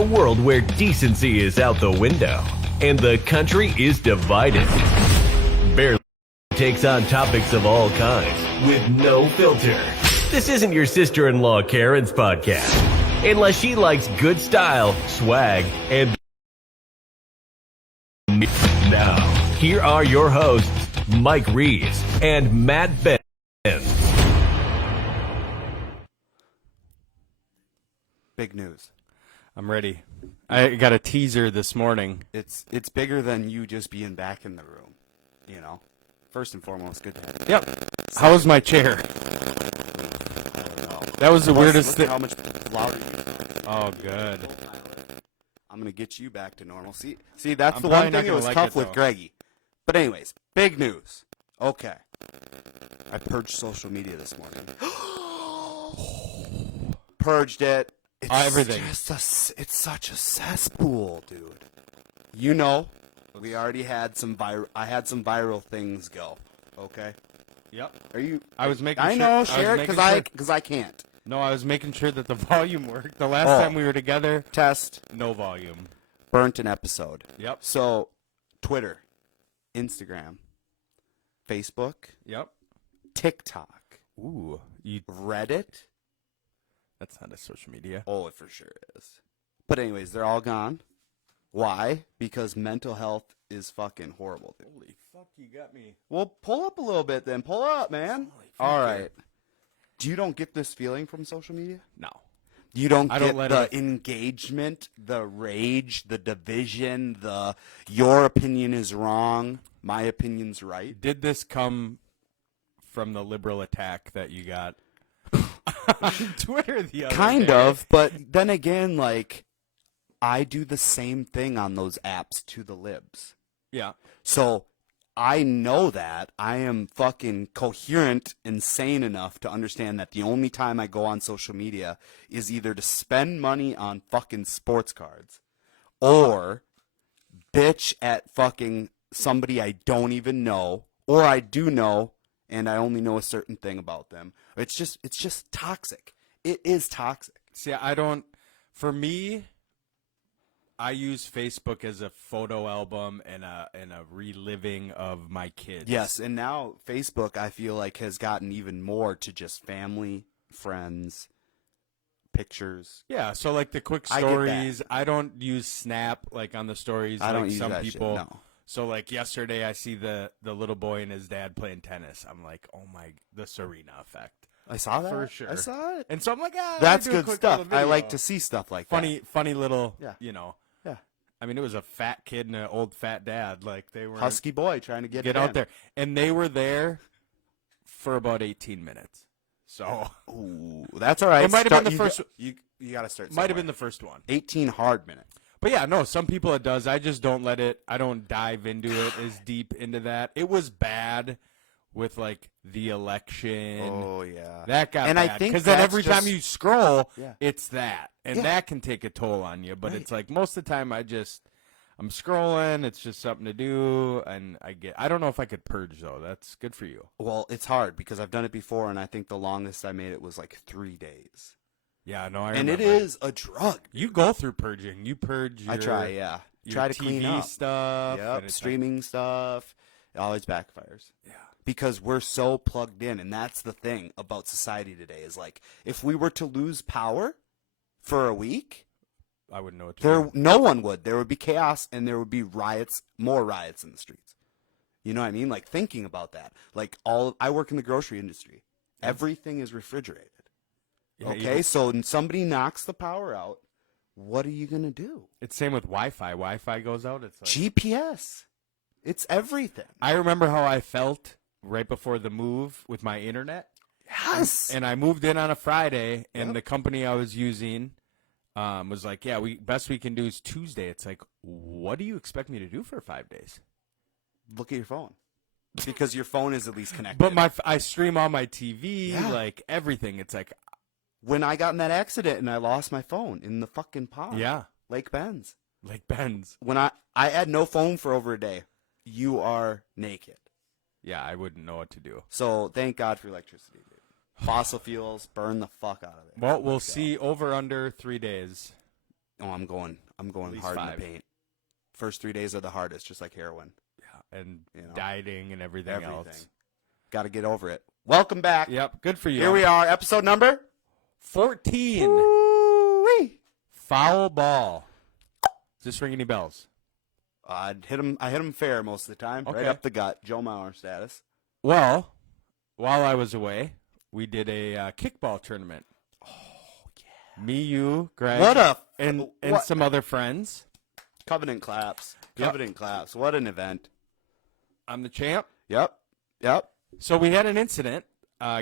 a world where decency is out the window and the country is divided, Barely takes on topics of all kinds with no filter. This isn't your sister-in-law Karen's podcast, unless she likes good style, swag, and... Now, here are your hosts, Mike Reeves and Matt Benz. Big news. I'm ready. I got a teaser this morning. It's bigger than you just being back in the room. You know, first and foremost, good to have you. Yep. How was my chair? That was the weirdest thing. How much louder you are. Oh, good. I'm gonna get you back to normal. See, that's I'm the probably one not thing that gonna was like tough it, with though. Greggy. But anyways, big news. Okay, I purged social media this morning. Purged it. It's Everything. it's such a cesspool, dude. You know, we already had some I had some viral things go. Okay. Yep. Are you? I was making I sure. know. I was Share it making because sure. I can't. No, I was making sure that the volume worked. The last Oh. time we were together, Test. no volume. Burnt an episode. Yep. So, Twitter, Instagram, Facebook, Yep. TikTok, Ooh, Reddit. that's not a social media. Oh, it for sure is. But anyways, they're all gone. Why? Because mental health is fucking horrible, dude. Holy fuck, you got me. Well, pull up a little bit then. Pull up, man. All right. You don't get this feeling from social media? No. You don't I get don't let the it- engagement, the rage, the division, the your opinion is wrong, my opinion's right. Did this come from the liberal attack that you got on Twitter the other Kind day? of, but then again, like, I do the same thing on those apps to the libs. Yeah. So I know that I am fucking coherent and sane enough to understand that the only time I go on social media is either to spend money on fucking sports cards or bitch at fucking somebody I don't even know, or I do know and I only know a certain thing about them. It's just toxic. It is toxic. See, I don't. For me, I use Facebook as a photo album and a reliving of my kids. Yes, and now Facebook, I feel like, has gotten even more to just family, friends, pictures. Yeah. So like the quick I get that. stories. I don't use Snap like on the stories. I don't like use some that people. shit, no. So like yesterday, I see the little boy and his dad playing tennis. I'm like, oh my, the Serena effect. I saw that. For sure. I saw it. And so I'm like, That's I'll do a good quick stuff. little I video. like to see stuff like that. funny little. Yeah. You know. Yeah. I mean, it was a fat kid and an old fat dad. Like they were Husky boy trying to get it out in. there, and they were there for about 18 minutes. So Ooh, that's all right. It might have been the Start- first- You got to start. might have been somewhere. the first one. 18 hard minutes. But yeah, no, some people it does. I just don't let it. I don't dive into it as deep into that. It was bad with like the election. Oh yeah. That got And I bad think because then that's every time just- you scroll, Yeah. it's that, and Yeah. that can take a toll on you. But Right. it's like most of the time, I'm scrolling. It's just something to do, and I don't know if I could purge though. That's good for you. Well, it's hard because I've done it before, and I think the longest I made it was like 3 days. Yeah, no, I And remember. it is a drug. You go through purging. You purge. I your- try, yeah. your Try to TV clean up stuff. Yep, and it's streaming stuff. It always backfires. Like, yeah. Because we're so plugged in, and that's the thing about society today is like if we were to lose power for a week, I wouldn't know what to do. no one would. There would be chaos, and there would be riots, more riots in the streets. You know what I mean? Like thinking about that. Like I work in the grocery industry. Everything is refrigerated. Yeah, Okay, so when somebody knocks the power out, what are you gonna do? It's same with Wi-Fi. Wi-Fi goes out. It's like, GPS. It's everything. I remember how I felt right before the move with my internet. Yes. And I moved in on a Friday, and Yep. the company I was using was like, "Yeah, best we can do is Tuesday." It's like, what do you expect me to do for 5 days? Look at your phone. Because your phone is at least connected. But I stream on my TV, Yeah. like everything. It's like, when I got in that accident and I lost my phone in the fucking pond. yeah, Lake Benz. like Ben's. When I had no phone for over a day. You are naked. Yeah, I wouldn't know what to do. So thank God for electricity, dude. Fossil fuels, burn the fuck out of it. Well, we'll Let's go. see over under 3 days. Oh, I'm going least hard 5. in the paint. First 3 days are the hardest, just like heroin. Yeah, and You know, dieting and everything else. Got to get over it. Welcome back. Yep, good for you. Here we are, episode number 14. Woo-wee. Foul ball. Does this ring any bells? I hit him fair most of the time, right Okay. up the gut. Joe Mauer status. Well, while I was away, we did a kickball tournament. Oh, yeah. Me, you, Greg, and what- some other friends. Covenant claps. Yep. Covenant claps. What an event. I'm the champ. Yep. So we had an incident.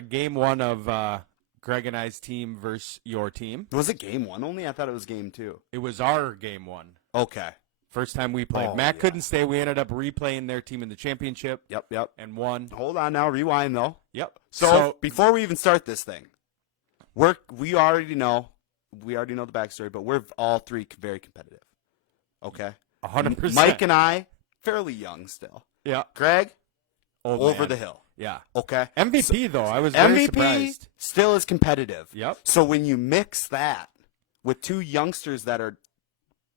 Game 1 of Greg and I's team versus your team. Was it game 1 only? I thought it was game 2. It was our game 1. Okay. First time we played. Oh, Matt yeah. couldn't stay. We ended up replaying their team in the championship Yep. and won. Hold on now. Rewind, though. Yep. So before we even start this thing, we already know the backstory, but we're all three very competitive. Okay. 100%. Mike and I, fairly young still. Yeah. Greg, Old over man. the hill. Yeah. Okay. MVP, though. I was very MVP surprised. still is competitive. Yep. So when you mix that with two youngsters that are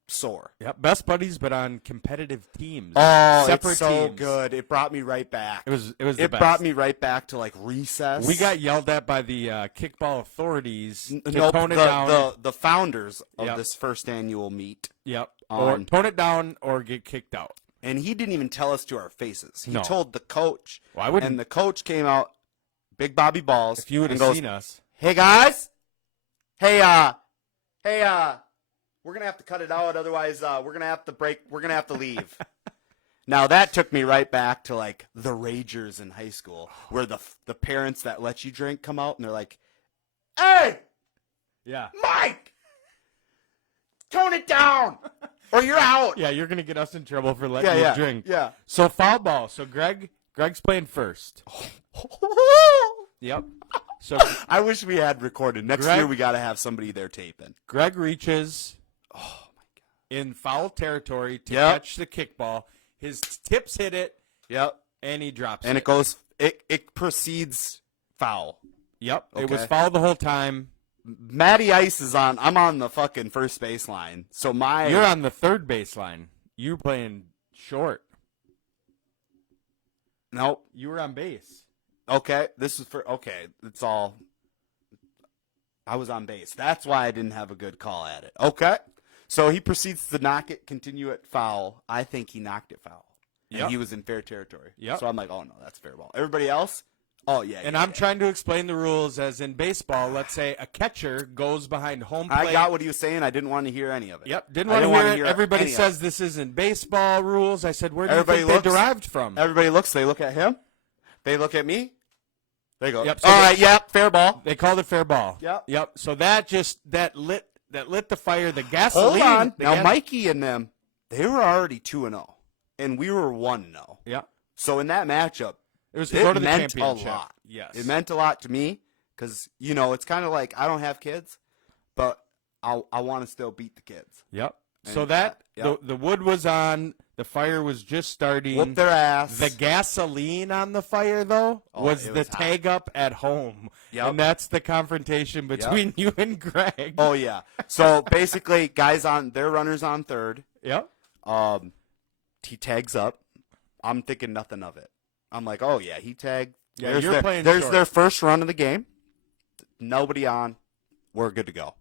sore. Yep. Best buddies, but on competitive teams. Oh, Separate it's so teams. good. It brought me right back. It was the It best. brought me right back to like recess. We got yelled at by the kickball authorities to Nope, tone it down. the founders of Yep. this first annual meet. Yep. Or on- tone it down or get kicked out. And he didn't even tell us to our faces. He No. told the coach. Well, I wouldn't. And the coach came out, Big Bobby Balls. If you would and have goes, seen us. "Hey guys, hey, we're gonna have to cut it out. Otherwise, we're gonna have to break. We're gonna have to leave." Now that took me right back to like the Ragers in high school, where the parents that let you drink come out and they're like, "Hey, Yeah. Mike, tone it down, or you're out." Yeah, you're going to get us in trouble for letting you drink. Yeah. So foul ball. So Greg's playing first. Yep. So I wish we had recorded. Next Greg- year we got to have somebody there taping. Greg reaches in foul territory to Yep. catch the kickball. His tips hit it, Yep. and he drops And it. it goes. It proceeds foul. Yep. It was Okay. foul the whole time. Matty Ice is on. I'm on the fucking first baseline. So You're on the third baseline. You were playing short. Nope. You were on base. Okay. This is for. Okay. It's all. I was on base. That's why I didn't have a good call at it. Okay. So he proceeds to knock it, continue it foul. I think he knocked it foul. And Yep. he was in fair territory. Yep. So I'm like, oh no, that's fair ball. Everybody else? Oh yeah. And yeah, I'm yeah. trying to explain the rules as in baseball. Let's say a catcher goes behind home plate. I got what he was saying. I didn't want to hear any of it. Yep, didn't I want to wanna hear it. Everybody any of says this isn't baseball rules. I said, where do Everybody you think looks- they derived from? Everybody looks. They look at him. They look at me. They go. Yep, so All they- right. Yep. Fair ball. They called it fair ball. Yep. Yep. So that lit the fire. The gasoline. Hold on. the Now, gas- Mikey and them, they were already 2-0, and we were 1-0. Yep. So in that matchup, It was to it go to the meant a championship. lot. Yes. It meant a lot to me because it's kind of like I don't have kids, but I want to still beat the kids. Yep. And So that yep. the wood was on. The fire was just starting. Whoop their ass. The gasoline on the fire, though, Oh, was it the was hot. tag up at home. Yep. And that's the confrontation between you and Greg. Oh yeah. So basically, guys their runners on third. Yep. He tags up. I'm thinking nothing of it. I'm like, oh yeah, he tagged. Yeah, you're their, playing There's short. their first run of the game. Nobody on. We're good to go.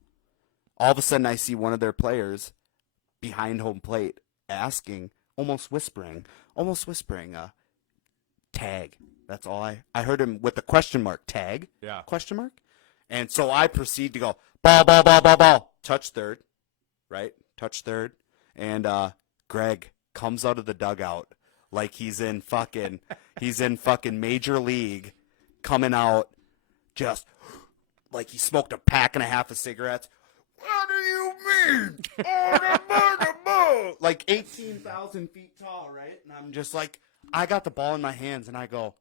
All of a sudden, I see one of their players behind home plate asking, almost whispering, tag. That's all I heard him with the question mark, tag, Yeah. question mark. And so I proceed to go, ball, touch third, right? Touch third. And Greg comes out of the dugout like he's in fucking major league, coming out just like he smoked a pack and a half of cigarettes. What do you mean? Like 18,000 feet tall, right? And I'm just like, I got the ball in my hands and I go,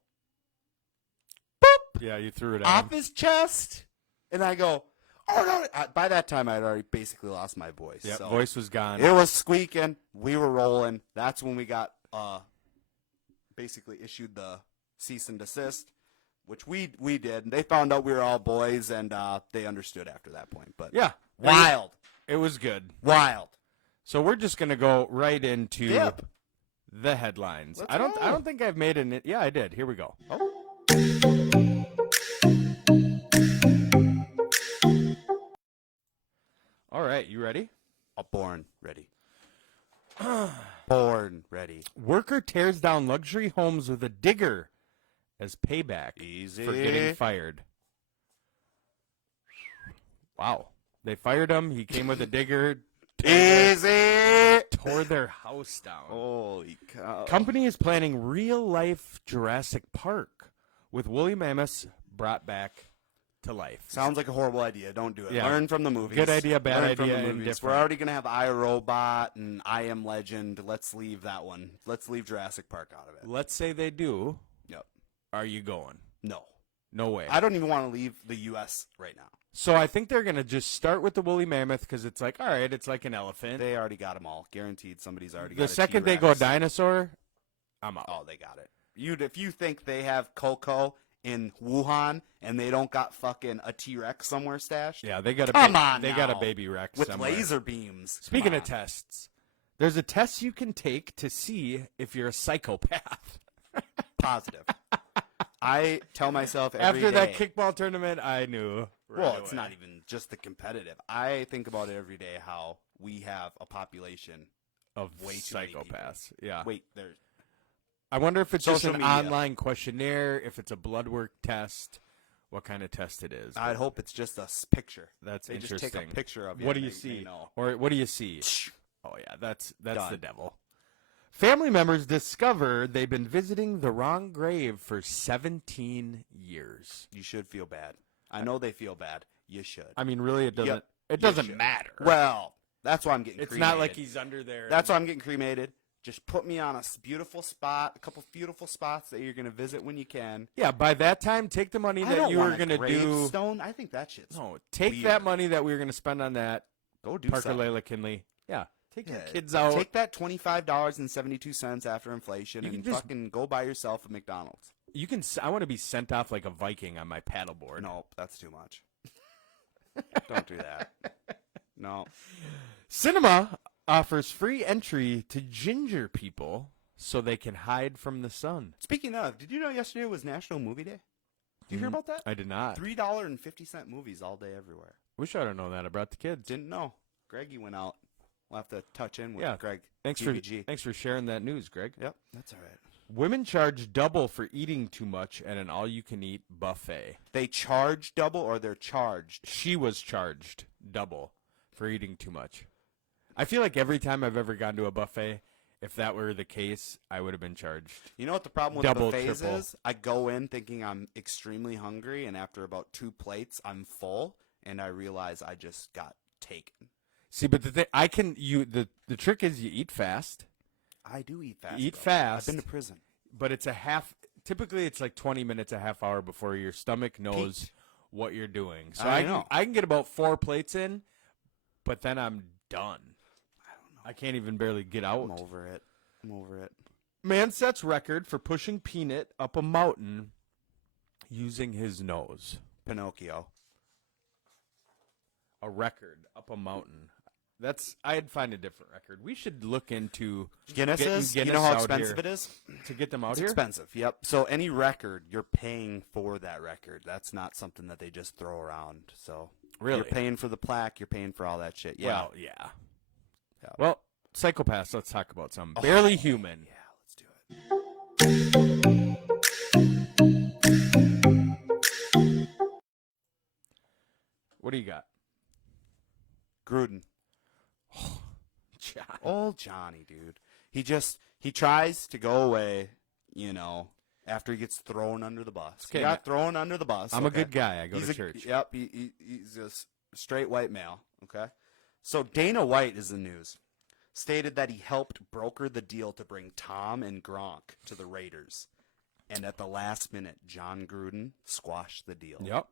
Yeah, you threw it off at him. his chest, and I go, oh no! By that time, I had already basically lost my voice. Yeah, so voice was gone. it was squeaking. We were rolling. That's when we got basically issued the cease and desist, which we did. And they found out we were all boys, and they understood after that point. But Yeah. wild. It was good. Wild. So we're just gonna go right into Dip. the headlines. Let's I don't go. think I've made an. Yeah, I did. Here we go. All right, you ready? Born ready. Born ready. Worker tears down luxury homes with a digger as payback Easy. for getting fired. Wow. They fired him. He came with a digger. Easy. Tore their house down. Holy cow. Company is planning real-life Jurassic Park with woolly mammoths brought back to life. Sounds like a horrible idea. Don't do it. Yeah. Learn from the movies. Good idea, bad Learn from idea, the and movies. different. We're already gonna have iRobot and I Am Legend. Let's leave that one. Let's leave Jurassic Park out of it. Let's say they do. Yep. Are you going? No. No way. I don't even want to leave the U.S. right now. So I think they're going to just start with the woolly mammoth because it's like, all right, it's like an elephant. They already got them all. Guaranteed somebody's already got The a second they go T-Rex. dinosaur, I'm out. Oh, they got it. If you think they have Coco in Wuhan and they don't got fucking a T-Rex somewhere stashed Yeah, they got a Come on they got a now. baby Rex with somewhere. laser beams. Speaking Come of on. tests, there's a test you can take to see if you're a psychopath. Positive. I tell myself every After that day- kickball tournament, I knew. right Well, it's away. not even just the competitive. I think about it every day how we have a population. of way too many people. psychopaths. Yeah. Wait, there's I wonder if it's just Social an media. online questionnaire, if it's a blood work test, what kind of test it is. I'd hope it's just a pic. That's They interesting. just take a picture of you. What do and you they see? know. Or what do you see? Oh yeah, that's the Done. devil. Family members discover they've been visiting the wrong grave for 17 years. You should feel bad. I know they feel bad. You should. I mean, really, it doesn't. Yep, It you doesn't should. matter. Well, that's why I'm getting it's cremated. not like he's under there. That's why I'm getting cremated. Just put me on a beautiful spot, a couple beautiful spots that you're going to visit when you can. Yeah, by that time, take the money I that don't you were want going a to do. gravestone. I think that shit's No, take weird. that money that we were going to spend on that. Go do Parker something. Layla Kinley. Yeah, take your Yeah, kids out. Take that $25.72 after inflation You and can just- fucking go buy yourself a McDonald's. You can. I want to be sent off like a Viking on my paddleboard. Nope, that's too much. Don't do that. No. Cinema offers free entry to ginger people so they can hide from the sun. Speaking of, did you know yesterday was National Movie Day? Did you hear about that? I did not. $3.50 movies all day everywhere. Wish I'd have known that. I brought the kids. Didn't know. Greggy went out. We'll have to touch in with Yeah. Greg. Thanks GBG. for sharing that news, Greg. Yep, that's all right. Women charge double for eating too much at an all-you-can-eat buffet. They charge double or they're charged? She was charged double for eating too much. I feel like every time I've ever gone to a buffet, if that were the case, I would have been charged. You know what the problem with Double, buffets triple. is? I go in thinking I'm extremely hungry, and after about 2 plates, I'm full, and I realize I just got taken. See, but the trick is you eat fast, I do eat fast. Eat though. fast. I've been to prison. but it's typically it's like 20 minutes, a half hour before your stomach knows Peaked. what you're doing. So I I know. can get about 4 plates in, but then I'm done. I don't know. I can't even barely get I'm out. over it. I'm over it. Man sets record for pushing peanut up a mountain using his nose. Pinocchio. A record up a mountain. I'd find a different record. We should look into Guinness getting is? You Guinness know how out expensive here it is? to get them out It's here. expensive, yep. So any record, you're paying for that record. That's not something that they just throw around. So Really? you're paying for the plaque. You're paying for all that shit. Yeah. Well, yeah. Yeah. Well, psychopaths. Let's talk about some barely human. Yeah, let's do it. What do you got? Gruden. John. Old Johnny, dude. He tries to go away, after he gets thrown under the bus. Okay, he got thrown under the bus. I'm a okay? good guy. I go He's to a- church. Yep, he's a straight white male, okay? So Dana White is the news. Stated that he helped broker the deal to bring Tom and Gronk to the Raiders. And at the last minute, John Gruden squashed the deal. Yep.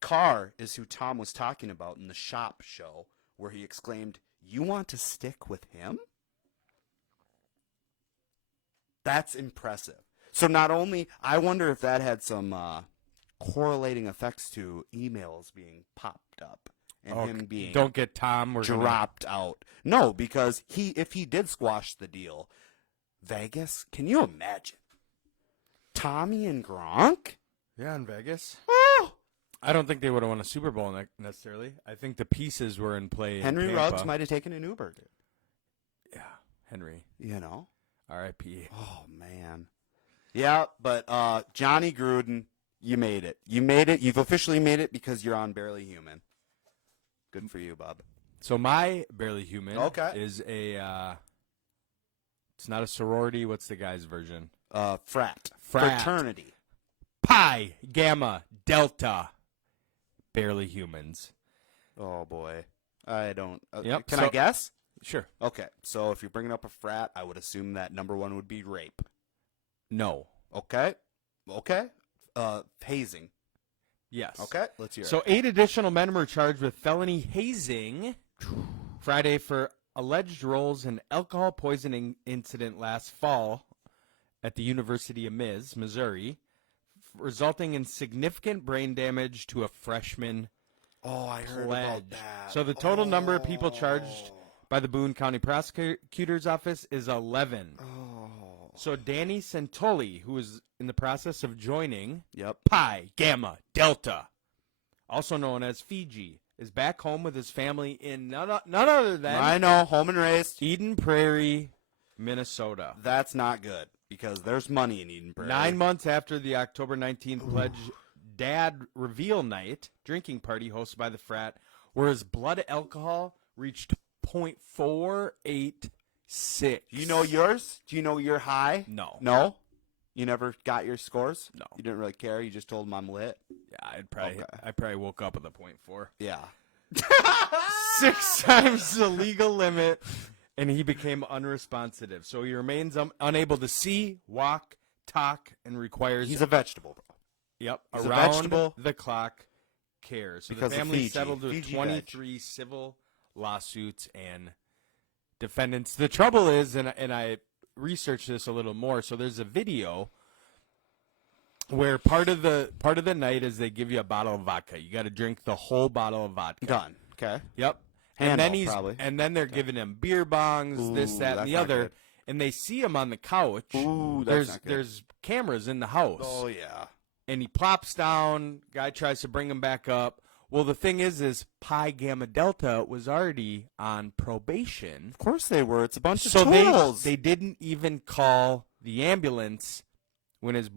Carr is who Tom was talking about in the Shop show, where he exclaimed, "You want to stick with him?" That's impressive. So not only, I wonder if that had some correlating effects to emails being popped up and him being Don't get Tom. We're dropped out. No, because if he did squash the deal, Vegas, can you imagine? Tommy and Gronk? Yeah, in Vegas. Oh! I don't think they would have won a Super Bowl necessarily. I think the pieces were in play. Henry in Ruggs might have taken an Uber. Yeah, Henry. You know? R.I.P. Oh, man. Yeah, but Johnny Gruden, you made it. You made it. You've officially made it because you're on Barely Human. Good for you, Bob. So my Barely Human Okay. is a. It's not a sorority. What's the guy's version? Frat. Fraternity. Pi, Gamma, Delta. Barely Humans. Oh, boy. I don't. Yep, Can so- I guess? Sure. Okay, so if you're bringing up a frat, I would assume that number one would be rape. No. Okay. Hazing. Yes. Okay, let's hear it. So 8 additional men were charged with felony hazing Friday for alleged roles in alcohol poisoning incident last fall at the University of Missouri, resulting in significant brain damage to a freshman Oh, I heard pledge. about that. So the total number of people charged by the Boone County Prosecutor's Office is 11. Oh. So Danny Santoli, who is in the process of joining Yep. Pi, Gamma, Delta, also known as Fiji, is back home with his family in none other than I know, home and raised. Eden Prairie, Minnesota. That's not good because there's money in Eden Prairie. 9 months after the October 19th pledge dad reveal night drinking party hosted by the frat, where his blood alcohol reached .486. Do you know yours? Do you know your high? No. No? You never got your scores? No. You didn't really care? You just told them I'm lit? Yeah, Okay. I probably woke up with a .4. Yeah. 6 times the legal limit, and he became unresponsive. So he remains unable to see, walk, talk, and requires He's a vegetable, bro. Yep, He's a around vegetable. the clock care. So Because the of family Fiji. settled with Fiji 23 civil lawsuits and defendants. The trouble is, and I researched this a little more. So there's a video where part of the night is they give you a bottle of vodka. You got to drink the whole bottle of vodka. Done. Okay. Yep. Handle, probably. And then they're giving him beer bongs, this, Ooh, that, and that's the not other. good. And they see him on the couch. Ooh, that's not good. There's cameras in the house. Oh, yeah. And he plops down. Guy tries to bring him back up. Well, the thing is Pi Gamma Delta was already on probation. Of course they were. It's a bunch of So tools. they didn't even call the ambulance when his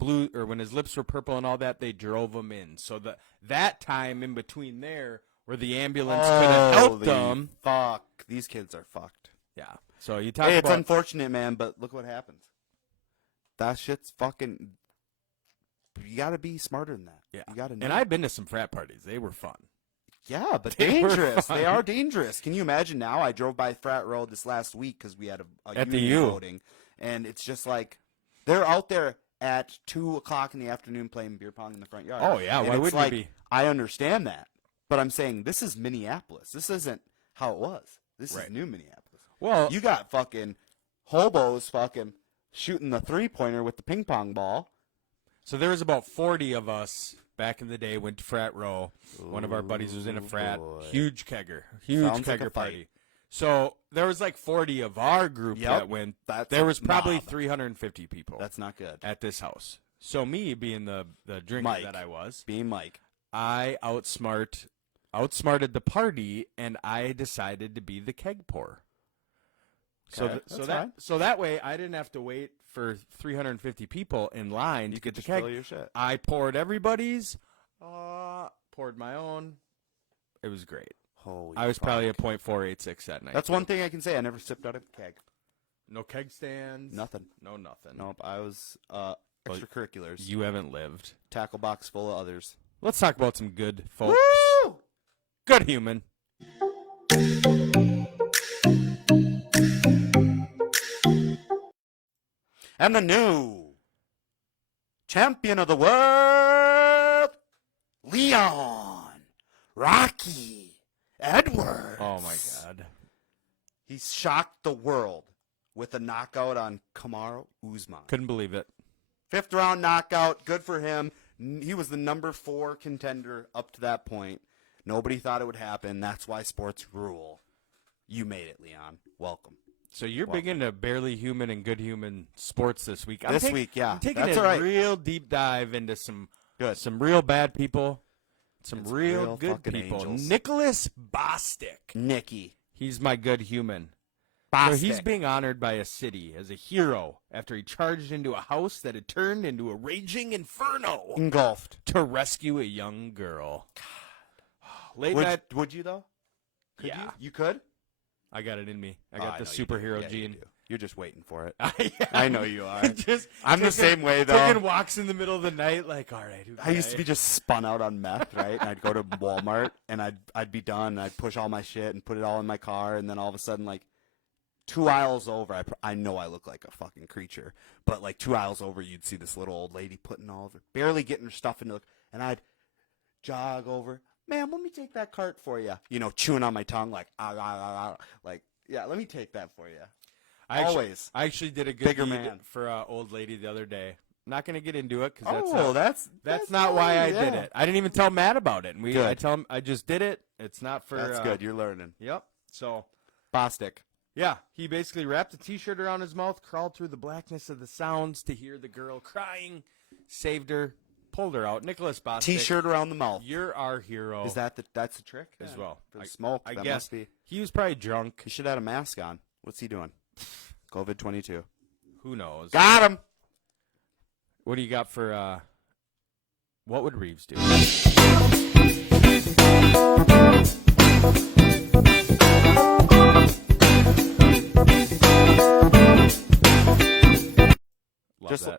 lips were purple and all that. They drove him in. So that time in between there, where the ambulance could have helped them. Fuck. These kids are fucked. Yeah. So you talk Hey, it's about unfortunate, man, but look what happens. That shit's fucking. You gotta be smarter than that. yeah. You gotta know. And I've been to some frat parties. They were fun. Yeah, but They were dangerous. fun. They are dangerous. Can you imagine now? I drove by Frat Road this last week because we had a At the union U. voting, and it's just like they're out there at 2:00 in the afternoon playing beer pong in the front yard. Oh, yeah, And why it's wouldn't you like, be? I understand that, but I'm saying this is Minneapolis. This isn't how it was. This Right. is new Minneapolis. Well, You got fucking hobos fucking shooting the 3-pointer with the ping pong ball. so there was about 40 of us back in the day. Went to Frat Row. One of our buddies was in a frat. boy. Huge kegger Sounds like a kegger fight. party. So there was like 40 of our group Yep. that went. That's There a was probably mob. 350 people That's not good. at this house. So me being the drinker Mike. that I was, Being Mike. I outsmarted the party, and I decided to be the keg pour. Okay, that's fine. So that way I didn't have to wait for 350 people in line to You get could the just keg. fill your shit. I poured everybody's, poured my own. It was great. Holy I was fuck. probably a .486 that night. That's one thing I can say. I never sipped out of a keg. No keg stands. Nothing. No nothing. Nope. I was extracurriculars. You haven't lived. Tackle box full of others. Let's talk about some good folks. Woo! Good human. And the new champion of the world, Leon Rocky Edwards. Oh my God. He's shocked the world with a knockout on Kamaru Usman. Couldn't believe it. 5th round knockout. Good for him. He was the number 4 contender up to that point. Nobody thought it would happen. That's why sports rule. You made it, Leon. Welcome. So you're big into barely human and good human sports this week. This week, yeah. I'm taking That's a all right. real deep dive into some Good. some real bad people, some It's real real good fucking people. angels. Nicholas Bostic. Nikki. He's my good human. Bostic. So he's being honored by a city as a hero after he charged into a house that had turned into a raging inferno engulfed. to rescue a young girl. Late night. Would you, though? Could Yeah. You? You could? I got it in me. I Oh, got the know you do. superhero Yeah, you gene. do. You're just waiting for it. Yeah. I know you are. Just I'm the taking- same way, though. Taking walks in the middle of the night, like, all right. I used to be just spun out on meth, right? And I'd go to Walmart and I'd be done. And I'd push all my shit and put it all in my car, and then all of a sudden, like 2 aisles over, I know I look like a fucking creature, but like 2 aisles over, you'd see this little old lady putting all of her, barely getting her stuff into, and I'd jog over. Ma'am, let me take that cart for you. You know, chewing on my tongue like like yeah, let me take that for you. Always. I actually did a good Bigger deed man. for an old lady the other day. Not going to get into it because That's not why I did yeah. it. I didn't even tell Matt about it. And Good. I tell him I just did it. It's not for. That's good. You're learning. Yep. So Bostic. yeah, he basically wrapped a T-shirt around his mouth, crawled through the blackness of the sounds to hear the girl crying, saved her, pulled her out. Nicholas Bostic, T-shirt around the mouth. you're our hero. Is that's the trick? as Yeah. well? For the smoke, I that guess must be. he was probably drunk. He should have had a mask on. What's he doing? COVID-22. Who knows? Got him. What do you got for? What would Reeves do?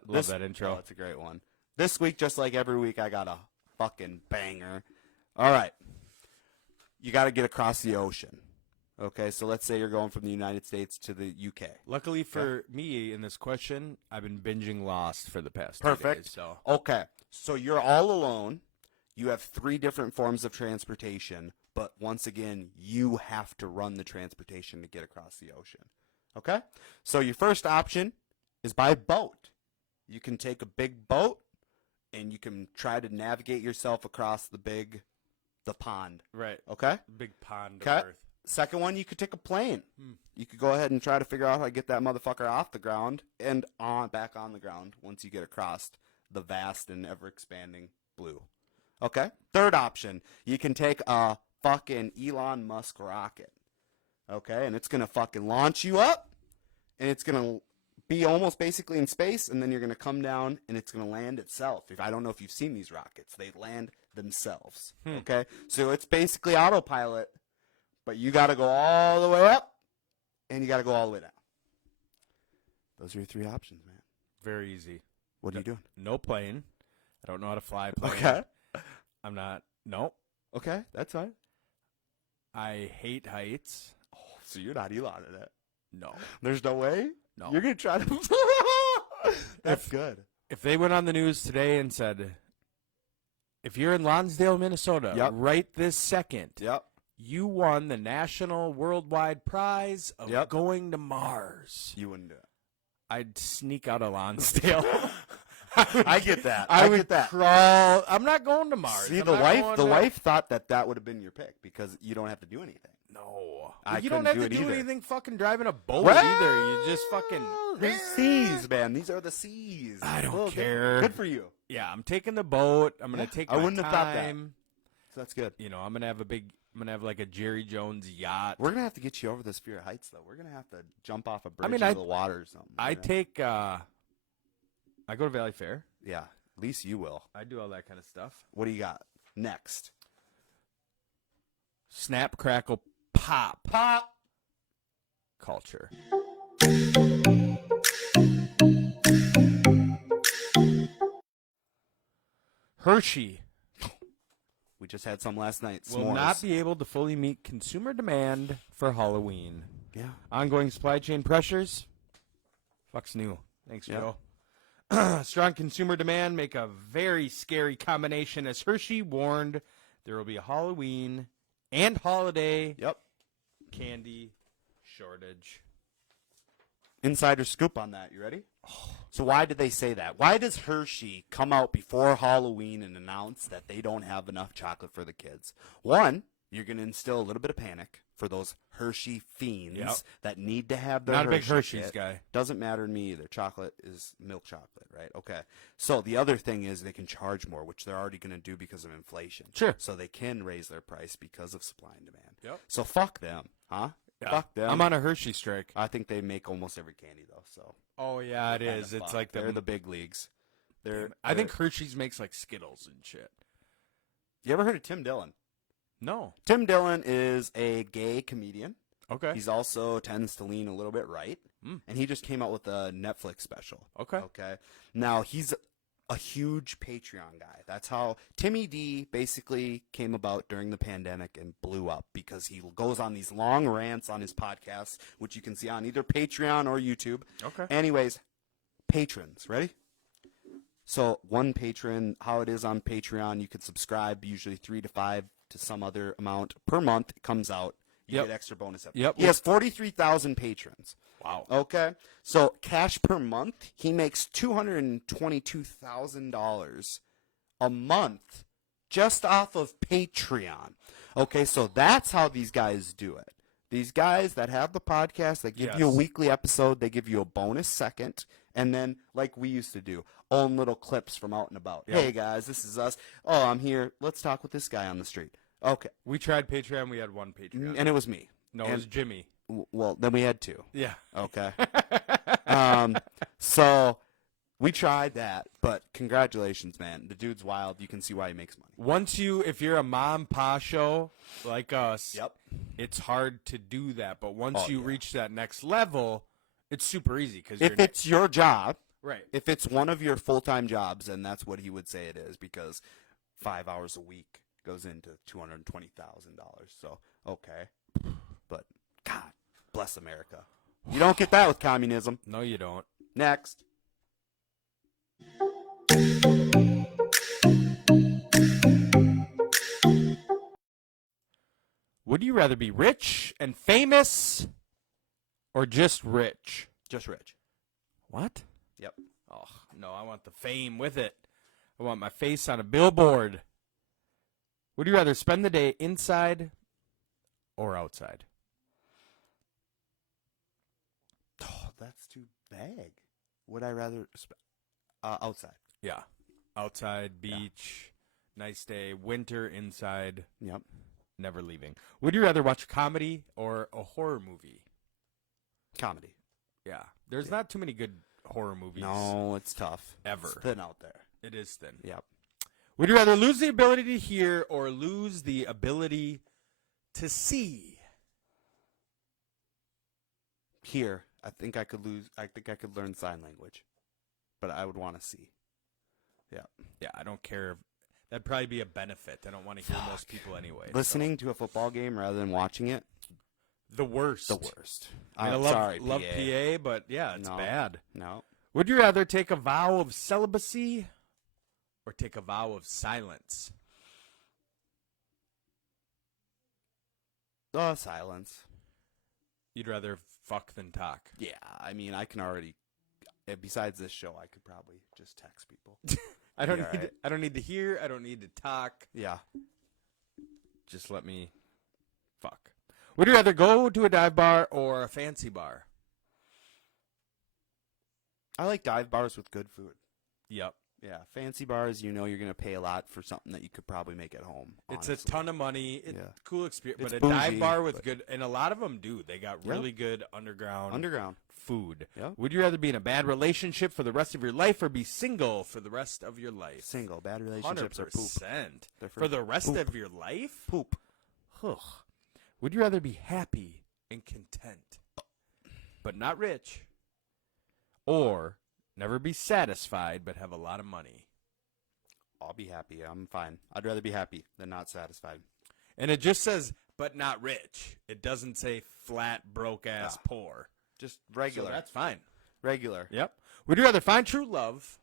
Love that intro. Oh, that's a great one. This week, just like every week, I got a fucking banger. All right. You got to get across the ocean. Okay, so let's say you're going from the United States to the UK. Luckily for me in this question, I've been binging Lost for the past 2 Perfect. days. So Okay, so you're all alone. You have 3 different forms of transportation, but once again, you have to run the transportation to get across the ocean. Okay? So your first option is by boat. You can take a big boat and you can try to navigate yourself across the pond. right, Okay? big pond Okay. of Earth. Second one, you could take a plane. You could go ahead and try to figure out how to get that motherfucker off the ground and back on the ground once you get across the vast and ever-expanding blue. Okay? Third option, you can take a fucking Elon Musk rocket. Okay? And it's going to fucking launch you up, and it's going to be almost basically in space, and then you're going to come down, and it's going to land itself. I don't know if you've seen these rockets. They land themselves. Okay? So it's basically autopilot. But you got to go all the way up, and you got to go all the way down. Those are your 3 options, man. Very easy. What are you doing? No plane. I don't know how to fly a plane. Okay. I'm not. Nope. Okay, that's fine. I hate heights. So you're not Elon in it. No. There's no way? No. You're going to try to... That's good. If they went on the news today and said, if you're in Lonsdale, Minnesota, Yep. right this second, Yep. you won the national worldwide prize of Yep. going to Mars. You wouldn't do it. I'd sneak out of Lonsdale. I get that. I I would get that. crawl. I'm not going to Mars. See, I'm the not wife, going the to- wife thought that would have been your pick because you don't have to do anything. No. I you don't couldn't have do to it do either. anything fucking driving a boat Well, either. You just fucking. There's seas, man. These are the seas. I don't Well, good- care. Good for you. Yeah, I'm taking the boat. I'm gonna Yeah, take. I My wouldn't have thought that. time. So that's good. You know, I'm gonna have like a Jerry Jones yacht. We're gonna have to get you over the Spear Heights, though. We're gonna have to jump off a bridge mean, into I- the water or something. I you know? take. I go to Valley Fair. Yeah, at least you will. I do all that kind of stuff. What do you got next? Snap, crackle, pop Pop. culture. Hershey We just had some last night. will S'mores. not be able to fully meet consumer demand for Halloween. Yeah. Ongoing supply chain pressures. Fuck's new. Thanks, Yep. Joe. Strong consumer demand make a very scary combination, as Hershey warned there will be a Halloween and holiday Yep. candy shortage. Insider scoop on that. You ready? So why did they say that? Why does Hershey come out before Halloween and announce that they don't have enough chocolate for the kids? One, you're going to instill a little bit of panic for those Hershey fiends Yep. that need to have their Not a big Hershey Hershey's kit. guy. Doesn't matter to me either. Chocolate is milk chocolate, right? Okay. So the other thing is they can charge more, which they're already going to do because of inflation. Sure. So they can raise their price because of supply and demand. Yep. So fuck them, huh? Yeah. Fuck them. I'm on a Hershey strike. I think they make almost every candy though. So Oh yeah, it kinda is. It's fucked. like they're the big leagues. I think Hershey's makes like Skittles and shit. You ever heard of Tim Dillon? No. Tim Dillon is a gay comedian. Okay. He's also tends to lean a little bit right, and he just came out with a Netflix special. Okay. Okay. Now he's a huge Patreon guy. That's how Timmy D basically came about during the pandemic and blew up because he goes on these long rants on his podcasts, which you can see on either Patreon or YouTube. Okay. Anyways, patrons, ready? So one patron, how it is on Patreon, you can subscribe usually 3 to 5 to some other amount per month. It comes out. You Yep. get extra bonus episodes. Yep. He has 43,000 patrons. Wow. Okay. So cash per month, he makes $222,000 a month just off of Patreon. Okay, so that's how these guys do it. These guys that have the podcast, they give you a Yes. weekly episode, they give you a bonus second, and then like we used to do, own little clips from out and about. Yep. Hey guys, this is us. Oh, I'm here. Let's talk with this guy on the street. Okay. We tried Patreon. We had one Patreon. And it was me. No, it was Jimmy. Well, then we had 2. Yeah. Okay. So we tried that, but congratulations, man. The dude's wild. You can see why he makes money. If you're a mom pa show like us, Yep. it's hard to do that. But once Oh, you yeah. reach that next level, it's super easy because If it's your job, right. if it's one of your full-time jobs, then that's what he would say it is because 5 hours a week goes into $220,000. So, okay. But, God, bless America. You don't get that with communism. No, you don't. Next. Would you rather be rich and famous or just rich? Just rich. What? Yep. Oh, no, I want the fame with it. I want my face on a billboard. Would you rather spend the day inside or outside? Oh, that's too vague. Would I rather outside? Yeah. Outside, beach, nice day, winter, inside, Yep. never leaving. Would you rather watch a comedy or a horror movie? Comedy. Yeah. There's not too many good horror movies. No, it's tough. Ever. It's thin out there. It is thin. Yep. Would you rather lose the ability to hear or lose the ability to see? Here, I think I could learn sign language, but I would want to see. Yeah. Yeah, I don't care. That'd probably be a benefit. I don't want to hear most people anyway. Listening to a football game rather than watching it, The worst. the worst. I mean, I'm I love, sorry, love PA. PA, but yeah, it's No. bad. No. Would you rather take a vow of celibacy or take a vow of silence? Oh, silence. You'd rather fuck than talk. Yeah, I mean, I can already. Besides this show, I could probably just text people. I don't Yeah, need. right. I don't need to hear. I don't need to talk. Yeah. Just let me fuck. Would you rather go to a dive bar or a fancy bar? I like dive bars with good food. Yep. Yeah, fancy bars, you know you're going to pay a lot for something that you could probably make at home. It's a honestly. ton of money. It's Yeah. cool experience. It's But a dive bougie, bar with but- good, and a lot of them do. They got Yeah. really good underground food. Yeah. Would you rather be in a bad relationship for the rest of your life or be single for the rest of your life? Single. Bad relationships are poop. 100%. They're For the rest poop. of your life? Poop. Ugh. Would you rather be happy and content, but not rich, or never be satisfied but have a lot of money? I'll be happy. I'm fine. I'd rather be happy than not satisfied. And it just says, but not rich. It doesn't say flat, broke ass, poor. Just So regular. that's fine. regular. Yep. Would you rather find true love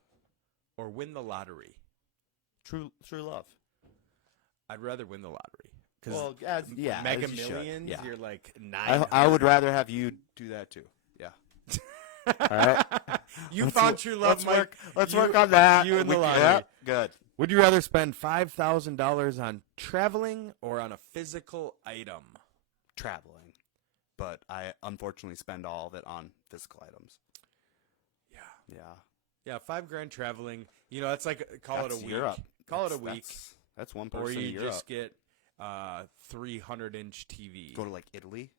or win the lottery? True love. I'd rather win the lottery. Because Well, Mega as you should. Millions, Yeah. you're like 900. I would rather have you do that too. Yeah. All right. You Let's found wo- true love, Mike. Let's You- work on that. You and the We- lottery. yeah, good. Would you rather spend $5,000 on traveling or on a physical item? Traveling, but I unfortunately spend all of it on physical items. Yeah. Yeah. Yeah, $5,000 traveling. You know, that's like call That's it a week. Europe. Call it a That's- week, That's one or person. you in Europe. just get 300-inch TV. Go to like Italy.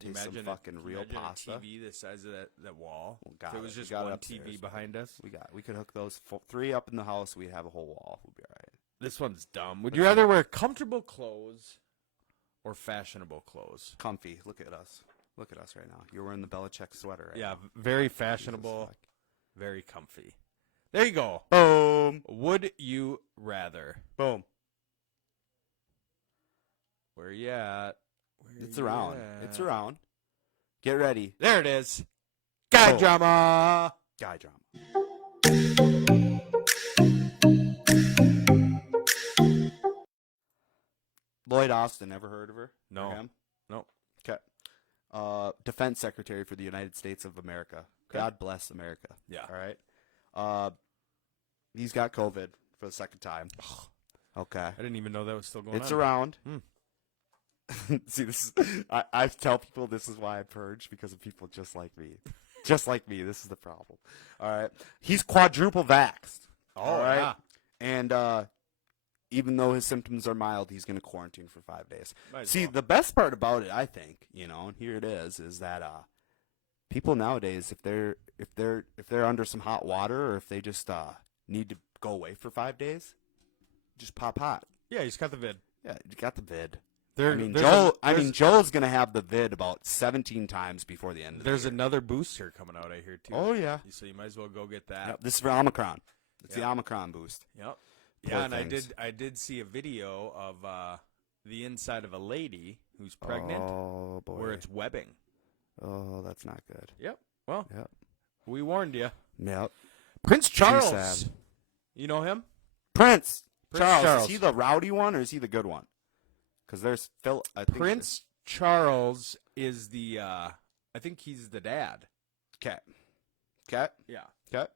Taste some fucking real pasta. a TV the size of that wall. Well, got if it was it. We just got it one upstairs. TV behind us. We could hook those 3 up in the house. We'd have a whole wall. We'd be all right. This one's dumb. Would you rather wear comfortable clothes or fashionable clothes? Comfy. Look at us. Look at us right now. You're wearing the Belichick sweater right Yeah, now. very fashionable, very comfy. There you go. Boom. Would you rather? Boom. Where you at? It's around. It's around. Get ready. There it is. Guy Oh. drama. Guy drama. Lloyd Austin, ever heard of her? No. Or him? No. Okay. Defense Secretary for the United States of America. Okay. God bless America. Yeah. All right. He's got COVID for the second time. Okay. I didn't even know that was still going It's on. around. Hmm. See, this is, I tell people this is why I purge, because of people just like me. Just like me. This is the problem. All right. He's quadruple vaxxed. Oh, all right. yeah. And even though his symptoms are mild, he's going to quarantine for 5 days. Might as See, well. the best part about it, I think, and here it is that people nowadays, if they're under some hot water, or if they just need to go away for 5 days, just pop hot. Yeah, he's got the vid. Yeah, you got the vid. There, I mean, there's Joe's gonna have the vid about 17 times before the end of there's the year. another booster coming out, I hear, too. Oh yeah. So you might as well go get that. Yep, this is for Omicron. It's the Yep. Omicron boost. Yep. Poor Yeah, and things. I did see a video of the inside of a lady who's pregnant, Oh boy. where it's webbing. Oh, that's not good. Yep. Well, Yep. we warned you. Yep. Prince Charles. sad. You know him? Prince Charles. Charles. Is he the rowdy one or is he the good one? Because there's Phil. I think Prince Charles is the. I think he's the dad. Cat. Cat. Yeah. Cat.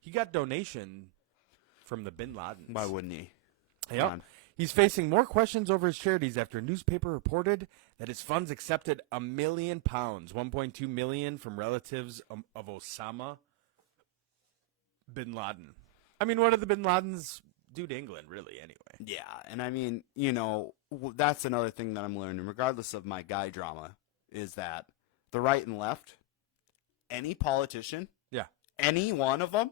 He got donation from the Bin Ladens. Why wouldn't he? Come Yep. on. He's facing more questions over his charities after a newspaper reported that his funds accepted £1 million, 1.2 million from relatives of Osama bin Laden. I mean, what did the Bin Ladens do to England, really? Anyway. Yeah, and I mean, that's another thing that I'm learning, regardless of my guy drama, is that the right and left, any politician, Yeah. any one of them,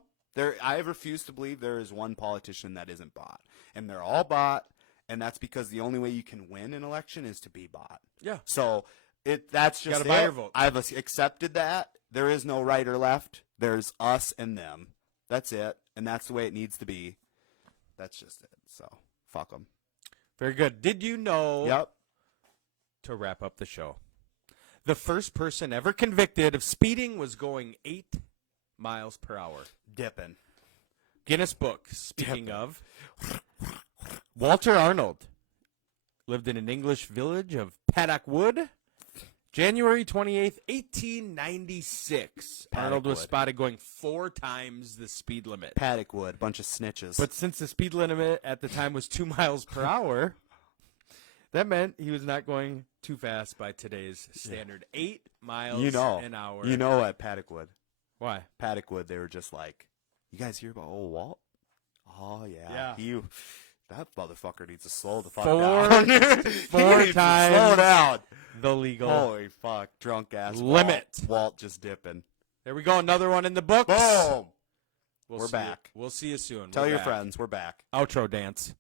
I refuse to believe there is one politician that isn't bought, and they're all bought, and that's because the only way you can win an election is to be bought. Yeah. So that's just Gotta buy it. your vote. I've accepted that. There is no right or left. There's us and them. That's it, and that's the way it needs to be. That's just it. So fuck them. Very good. Did you know, Yep. to wrap up the show, the first person ever convicted of speeding was going 8 miles per hour? Dipping. Guinness Book, speaking Dipping. of. Walter Arnold lived in an English village of Paddock Wood, January 28th, 1896. Arnold was Wood. spotted going 4 times the speed limit. Paddock Wood, bunch of snitches. But since the speed limit at the time was 2 miles per hour, that meant he was not going too fast by today's standard. 8 miles an hour. At Paddock Wood. Why? Paddock Wood, they were just like, you guys hear about old Walt? Oh, yeah. Yeah. That motherfucker needs to slow the fuck Four- down. He four needs to times slow down. The legal. Holy fuck. Drunk ass Limit. Walt just dipping. There we go. Another one in the books. Boom. We're We're back. We'll see you soon. Tell We're your back. friends, we're back. Outro dance.